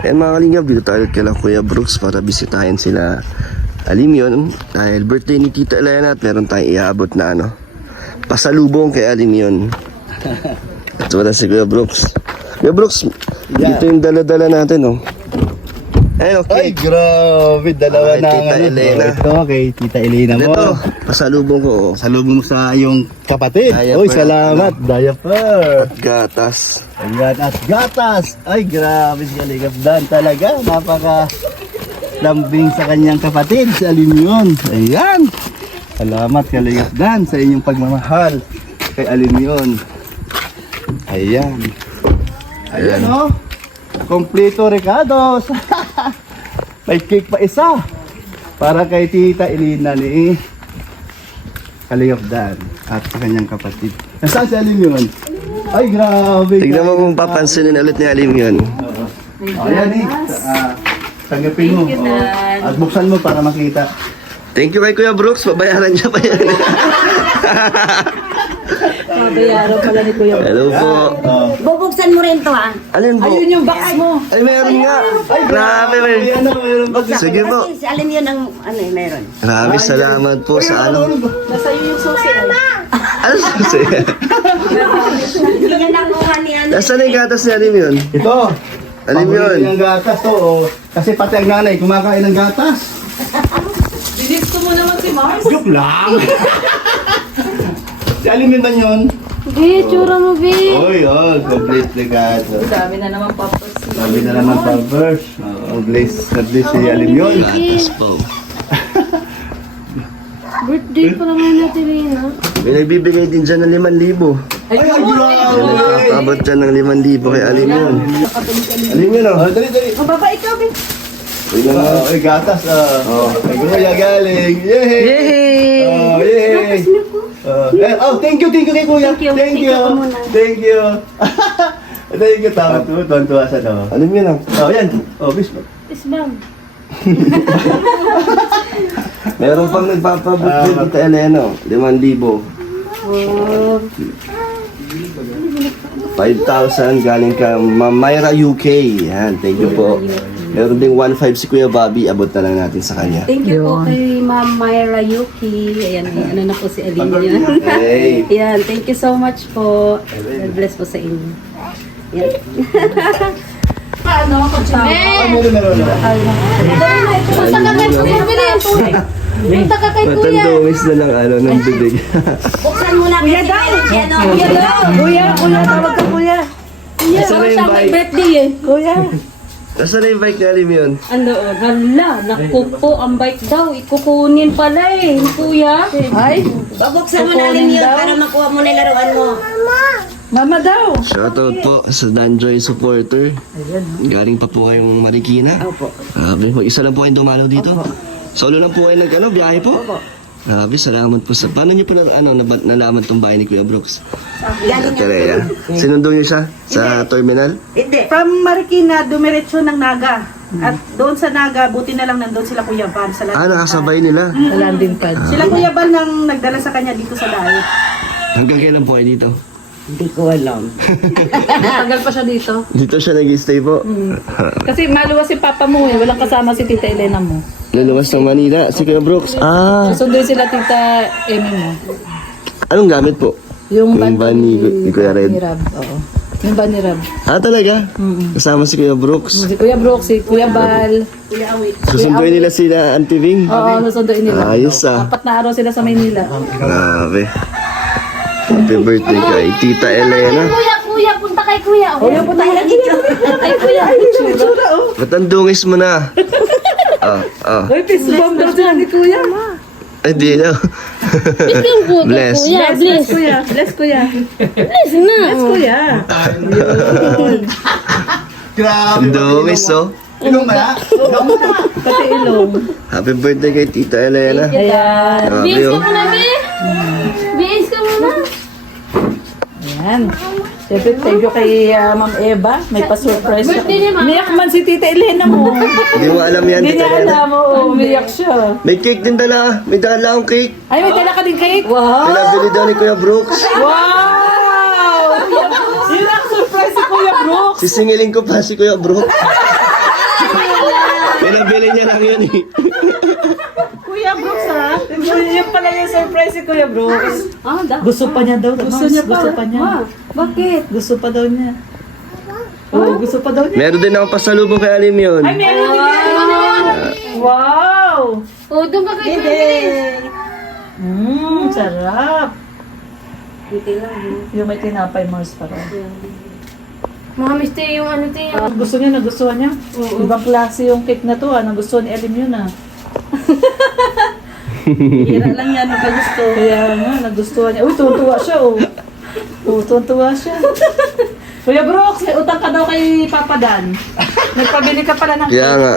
Ayan mga kalingap, dito tayo kila Kuya Brooks para bisitahin sila Alimyon. Dahil birthday ni Tita Elena at meron tayong iabot na pasalubong kay Alimyon. At wala si Kuya Brooks. Kuya Brooks, dito yung dala-dala natin, oh. Ayun, okay. Ay, grabe. Dalawa Ay, na Tita Elena. Ito, kay Tita Elena mo. Ito, pasalubong ko, oh. Salubong mo sa iyong kapatid. Diaper. Uy, salamat. Diaper. Gatas. Ayan, at gatas. Ay, grabe si Kalingap Dan. Talaga, napaka lambing sa kanyang kapatid, si Alimyon. Ayan. Salamat Kalingap Dan sa inyong pagmamahal kay Alimyon. Ayan. Ayan, oh. Kompleto recados. May cake pa isa. Para kay Tita Elena ni Kalingap Dan at sa kanyang kapatid. Nasaan si Alimyon? Ay, grabe. Tignan mo kung papansinin ulit ni Alimyon. Ayan eh. Tanggapin mo. At buksan mo para makita. Thank you kay Kuya Brooks, babayaran niya pa yan. Mabayaran pala ni Kuya. Hello po. Bubuksan mo rin to ah. Alin po? Ayun yung box mo. Ay, meron nga. Grabe, may. Sige po. Kasi alam yun ang ano eh, meron. Grabe, salamat po sa Nasa iyo yung susi. Ano sa Hindi niya nakuha ni ano. Nasaan na yung gatas ni Alimyon? Ito. Alimyon. Paborito ng gatas to. Oh. Kasi pati ang nanay kumakain ng gatas. Bilis ko mo naman si Mars. Joke lang. Si Alimyon ba yun? Bi, tsura mo, Bi. Oy, oh, complete gatas. Dami na naman papas. Sabi na naman Pampers. Oh, bless na bless si Alimyon. Gatas po. Birthday pa naman natin rin, ha? May nagbibigay din dyan ng 5,000. Ay, grabe. Nakakabot dyan ng 5,000 kay Alimyon. Alimyon, oh. Oh, dali, dali. Mababa ikaw, Bi. Oh, ay, gatas. Ay, gumaya galing. Yay! Oh, yay! Thank you kay Kuya. Thank you. Thank Thank you. you ka muna. Thank you. Thank you, tama to. Tuwan-tuwa sa no. Alimyon, oh. Oh, yan. Oh, bis. Isbang. Meron pang nagpapabot din Tita Elena, 5,000. 5,000 galing ka Mamayra UK. Yan, thank you po. Meron ding 1,500 si Kuya Bobby, abot na lang natin sa kanya. Thank you po kay Ma'am Myra Yuki. Ayan, ano na po si Aline. Hey. Yan, thank you so much po. God bless po sa inyo. Yan. Ano ako siya? Meron. Punta ka kay Kuya. Punta ka kay Kuya. Matandungis na lang ng bibig. Buksan mo na Kuya daw. Kuya daw. Kuya, tawag ka Kuya. Kuya, Nasaan na yung siya may bike? birthday eh. Kuya. Nasaan na yung bike ni Alimyon? Ano, hala, naku po, ang bike daw, ikukunin pala eh, Kuya. Ay, babuksan mo na rin yun para makuha mo na yung laruan mo. Mama daw. Shoutout po sa Danjoy supporter. Galing pa po kayong Marikina. Opo. Grabe, isa lang po kayong dumalaw dito. Solo lang po kayo biyahe po. Grabe, salamat po sa... Paano niyo po nalaman tong bahay ni Kuya Brooks? Galing Terea. Sinundo niyo siya sa terminal? Hindi. From Marikina, dumiretso ng Naga. At doon sa Naga, buti na lang nandun sila Kuya Van. Sa Nakasabay nila. Sa landing pad. Sila Kuya Van nang nagdala sa kanya dito sa dayo. Hanggang kailan po kayo dito? Hindi ko alam. Tagal pa siya dito. Dito siya nag-stay po. Kasi maluwas si Papa mo eh. Walang kasama si Tita Elena mo. Luluwas ng Manila, si Kuya Brooks. Susunduin sila Tita Amy mo. Anong gamit po? Yung Yung van ni Kuya Red. Ni Rab, oo. Yung van ni Rab. Talaga? Kasama si Kuya Brooks. Si Kuya Brooks, si Kuya Bal. Susunduin nila sila Auntie Ving. Oo, susunduin nila. Ayos ah. 4 na araw sila sa Maynila. Grabe. Happy birthday kay Tita Elena. Kuya, punta kay Kuya. Kuya, punta kay Kuya. Ba't ang dungis mo na? Uy, peace bomb daw sila ni Kuya. Ay, di na. Bless. Kuya, Bless Kuya. Bless Kuya. Bless na. Bless Kuya. Grabe. Ang dungis, oh. Ilong ba? Ilong mo na. Pati ilong. Happy birthday kay Tita Elena. Ayan. Grabe, Biis ka oh. muna, Bi. Biis ka muna. Ayan. Siyempre, thank you kay Ma'am Eva. May pa-surprise siya. Birthday ni Mama. Umiyak man si Tita Elena mo. Hindi mo alam yan, Hindi Tita niya Elena. alam mo. Umiyak siya. May cake din dala. May dala akong cake. Ay, may dala ka din cake? Wow! Pinabili daw ni Kuya Brooks. Wow! Yun ang surprise si Kuya Brooks. Sisingilin ko pa si Kuya Bro. Pinabili niya lang yun eh. Kuya Brooks ha? Yung pala yung surprise si Kuya Brooks. Gusto pa niya daw. Gusto niya pa. Gusto pa niya. Bakit? Gusto pa daw niya. Oo, gusto pa daw niya. Meron din akong pasalubong kay Alim yun. Ay, meron din yan. Wow! Oh, doon ka kayo bibili. Sarap. Yung may tinapay Mars para. Mga mister, yung ano to yung... Gusto niya, nagustuhan niya. Ibang klase yung cake na to nagustuhan ni Elim yun Hira lang yan, nakagusto. Kaya nga, nagustuhan niya. Uy, tuwa siya tuwa siya. Kuya Brooks, may utang ka daw kay Papa Dan. Nagpabili ka pala ng Kaya nga.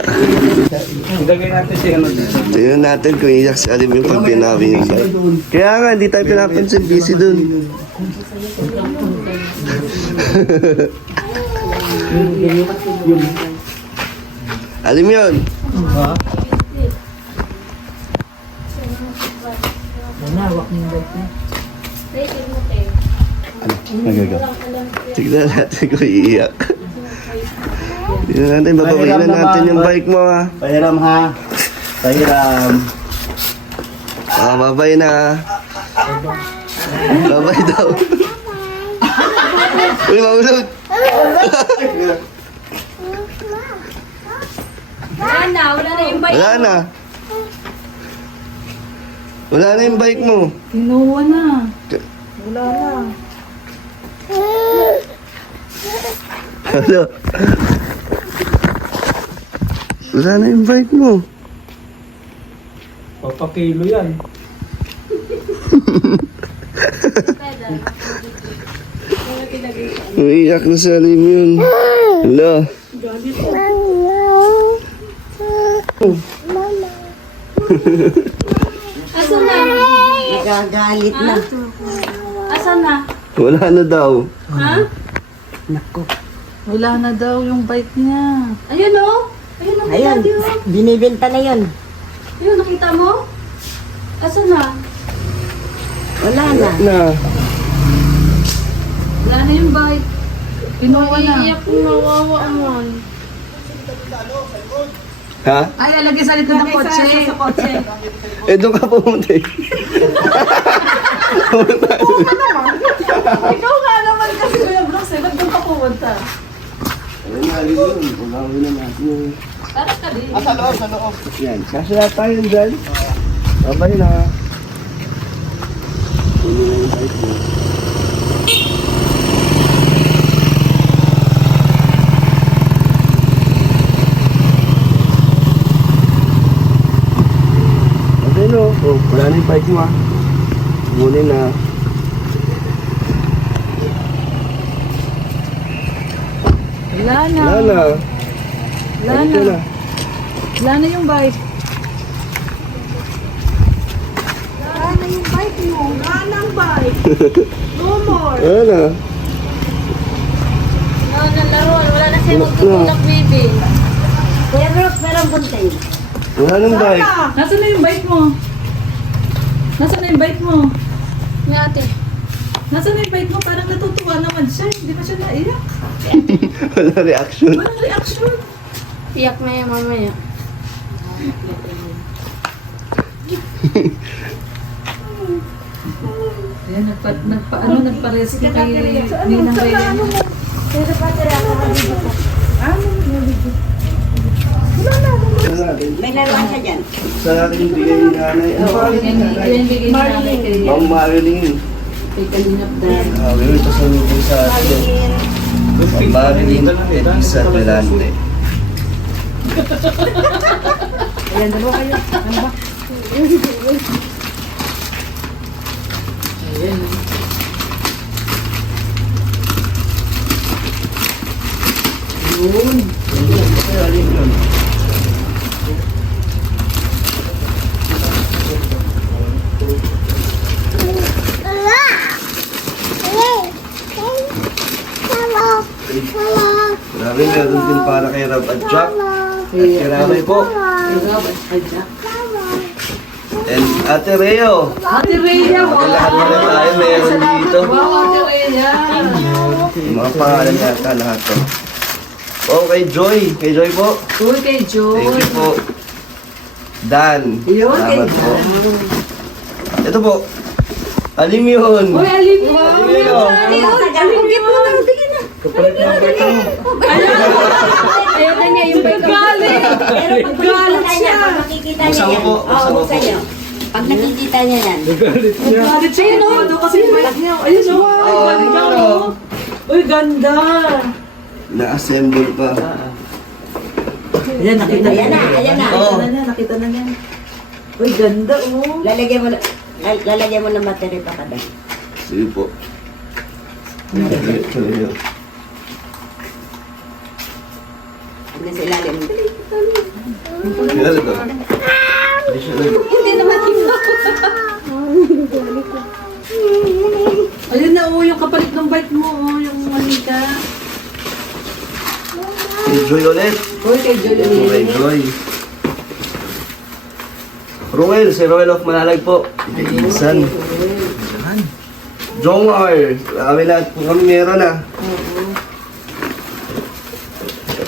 Ilagay natin si ano dito. Tingnan natin kung iyak si Alim yung pag pinawi yung bike. Kaya nga, hindi tayo pinapansin. Busy dun. Alim yun. Nanawak niya yung bike niya. Tignan natin kung iiyak. Tignan natin, babawiin na natin yung bike mo ha. Pahiram ha. Pahiram. Babay na. Babay daw. Uy, maulot. Wala na yung bike. Wala na. Wala na yung bike mo. Kinuha na. Wala na. Ano? Wala na yung bike mo. Papakilo yan. Umiiyak na sa Alim yun. Hala. Asan na? Nagagalit na. Asan na? Wala na daw. Ha? Naku. Wala na daw yung bike niya. Ayun o. Ayun ang Ayan, daddy o. binibenta na yun. Ayun, nakita mo? Asan na? Wala na. Na. Wala na yung bike. Kinuha na. Iiyak kong nawawa naman. Ha? Ay, alagay sa likod ng kotse. Eh, doon ka pumunta eh. Ikaw nga naman kasi Kuya Brooks ba't doon ka pumunta? Para ka din. Sa loob. Yan, kasya tayo dyan. Babay na. Kunin na yung bike mo. Okay no. Oh, wala na yung bike mo ah. Kunin na. Wala na. Wala na. Wala Balik na. ka na. Wala na yung bike. Wala na. Wala na laruan. Wala na siya magtutulak, baby. Kuya Brooks, meron bunting. Wala nang bike. Nasaan na yung bike mo? Nasaan na yung bike mo? Nga ate. Nasaan na yung bike mo? Parang natutuwa naman siya. Hindi pa siya naiyak. Wala reaction. Walang reaction. Iyak na yan mamaya. Ayan, nagpa-rescue kay Ninang Reyna. May laruan siya dyan. Sa aking bigay ni nanay. Ano pa rin ni nanay? Yan bigay ni nanay kay Ma'am Marilyn. Kalinap Dan. May pasalubong sa atin. Ma'am Marilyn Elisa Velante. Ayan, dalawa kayo. Ano ba? Ayan. Yun. Grabe, meron din para kay Rob at Jack. At kay Ramay po. And Ate Reo. Ate Rhea, Lahat na tayo meron dito. Wow, Ate Rhea. Yung mga pangalan yata lahat to. Oh, kay Joy. Kay Joy po. Uy, kay Joy. Thank you po. Dan. Yun, kay Salamat po. Ito po. Alim yun. Uy, alim mo. Alim yun. Aligit mo na. Sige na. Ayaw na niya yung bike. Galing. Pero pag makikita niya, pag makikita niya Buksan mo yan. po, buksan mo buksan po. niyo. Pag nakikita niya yan. Galit siya. Ano kasi yung bike niya. Ayun, oh. Ay, galing niya, oh. Uy, ganda. Na-assemble pa. Ayan, nakita Ayan na, ayan na. Oo. Nakita na niya. Uy, ganda, oh. Lalagyan mo ng battery pa kada. Sige po. Ito yun. Hanggang sa ilalim. Kailan ito? Hindi siya lang. Hindi naman kita. Ayun na, oh, yung kapalit ng bike mo, oh, yung manika. Kay Joy ulit. Uy, kay Joy. Kay Joy. Ruel, si Ruel of Manalag po. Pinsan. Jomar. Kami lahat po kami meron ah.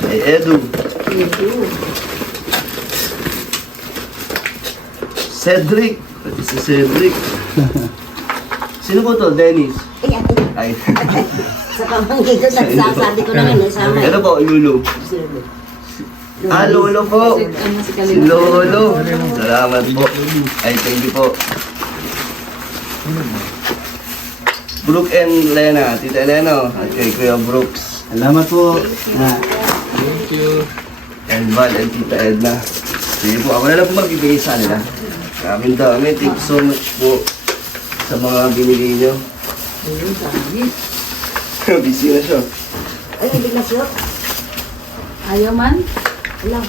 Kay Edu. Cedric. Pati si Cedric. Sino po to? Dennis. Eh, ate. Ay. Sa pamangkin ko, sabi ko na yun, sama. Ano po? Lulu. Ah, Lolo po. Ano si Si Kalina? Lolo. Salamat po. Ay, thank you po. Brooke and Lena. Tita Elena. At kay Kuya Brooks. Salamat po. And Val and Tita Edna. Sige po, ako na lang po magbibigay sa nila. Kaming dami. Thank you so much po sa mga binigay nyo. Busy na siya. Ay, hindi na siya. Ayaw man? Wala.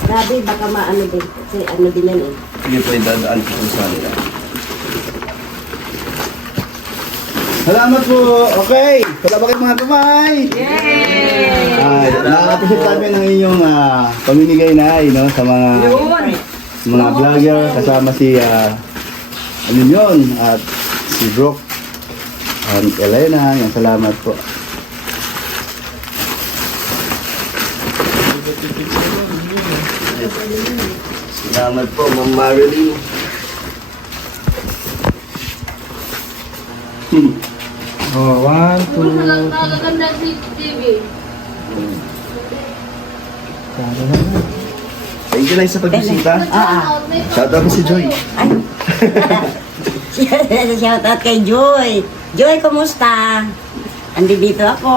Grabe, baka maano din. Kasi ano din yan eh. Sige po, idadaan ko sa nila. Salamat po. Okay. Salamat kayo mga kamay. Yay! Ay, nakakapisip kami ng inyong pamimigay na no, sa mga vlogger kasama si ano yun at si Brooke and Elena. Yan, salamat po. Salamat po, Ma'am Marilyn. Oh, 1, 2. Nagaganda si TV. Thank you lang sa pagbisita. Shout out po si Joy. Shout out kay Joy. Joy, kumusta? Andi dito ako.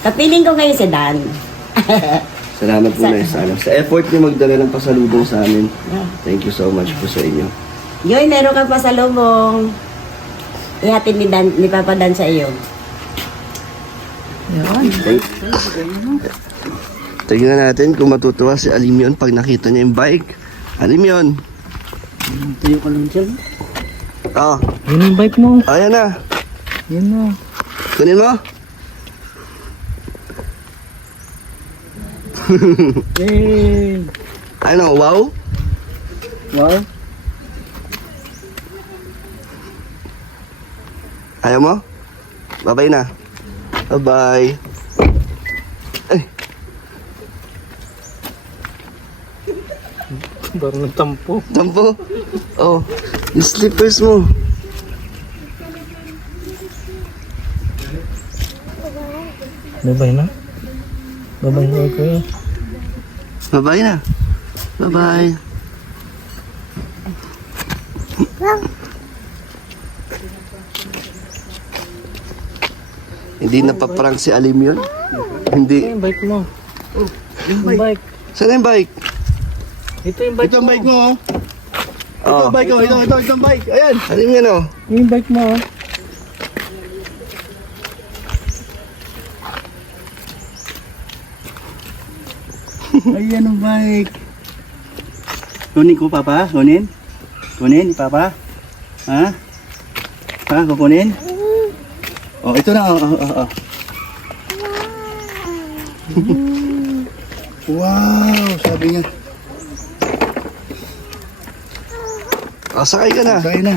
Kapiling ko ngayon si Dan. Salamat po na sa effort niyo magdala ng pasalubong sa amin. Thank you so much po sa inyo. Joy, meron kang pasalubong. Ihatid ni Papa Dan sa iyo. Tignan natin kung matutuwa si Alimyon pag nakita niya yung bike. Alimyon. Tayo ka lang dyan. Oh, Yun yung bike mo. ayan na. Yun na. Kunin mo. Yay! Ano, wow? Wow. Ayaw mo? Bye-bye na. Bye-bye. Ay, Parang nagtampo. tampo. Oh, yung slippers mo. Bye-bye na. Bye-bye na kayo. Bye-bye na. Bye-bye. Hindi napaprank si Alim yun? Hindi. Ito yung bike mo. Yung bike. Saan yung bike? Ito yung bike Ito ang bike mo. Oh. Ito Oh, ang bike ko. Ito ang bike. Ayan. Alim yan oh. Yung bike mo. Ayan ang bike. Kunin ko, Papa? Kunin? Kunin, Papa? Ha? Ha? Kukunin? Oh, ito na. Oh. Wow, sabi niya. Oh, sakay ka na. Sakay na.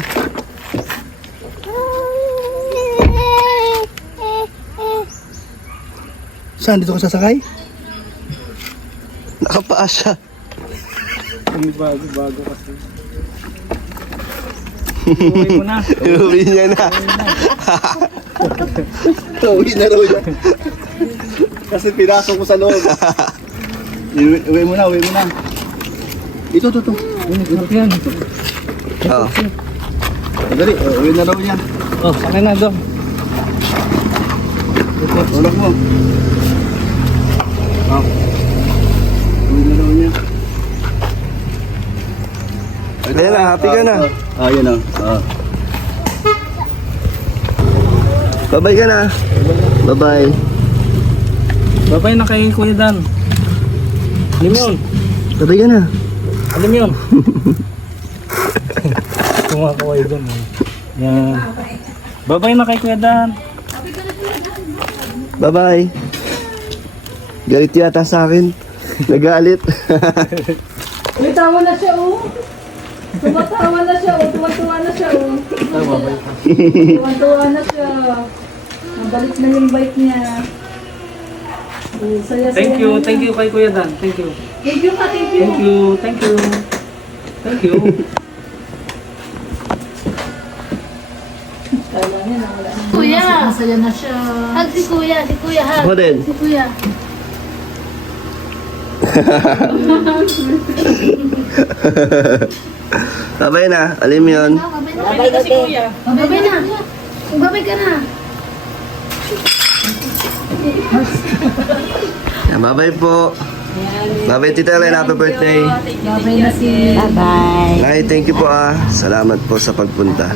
Saan? Dito ka sasakay? Nakapaa siya. Bago kasi. Uwi mo na. Uwi niya na. Uwi na raw yan. Kasi pinasok ko sa loob. Uwi mo na, uwi mo na. Ito. Yan. Oh. Dali, uwi na raw yan. Oh, sakay na doon. Tulak mo. Uwi na raw niya. Ayan na, happy ka na. Yun na. Bye-bye ka na. Bye-bye. Babay na kay Kuya Dan. Alam mo yun? Bye-bye ka na. Alam mo yun? Kumakaway doon. Yan. Babay na kay Kuya Dan. Bye-bye. Galit yata sa akin. Nagalit. May tawa na siya, oh. Tumatawa na siya, oh. Tuwa-tuwa na siya, oh. Tuwa-tuwa na siya. Nabalik na yung bike niya. Oh, saya-saya Thank you na. kay Kuya Dan. Thank you. Thank you ka, thank you. Thank you. Kala niya na wala na. Kuya, Masaya na siya. hug si Kuya, hug. Ako din. Si Kuya. Bye-bye na. Alam mo yun. Babay daw, te. Babay na. Babay ka na. Yan, bye-bye po. Bye-bye Tita Ellen. Happy birthday. Babay na si Bye-bye. Ay, thank you po ah. Salamat po sa pagpunta.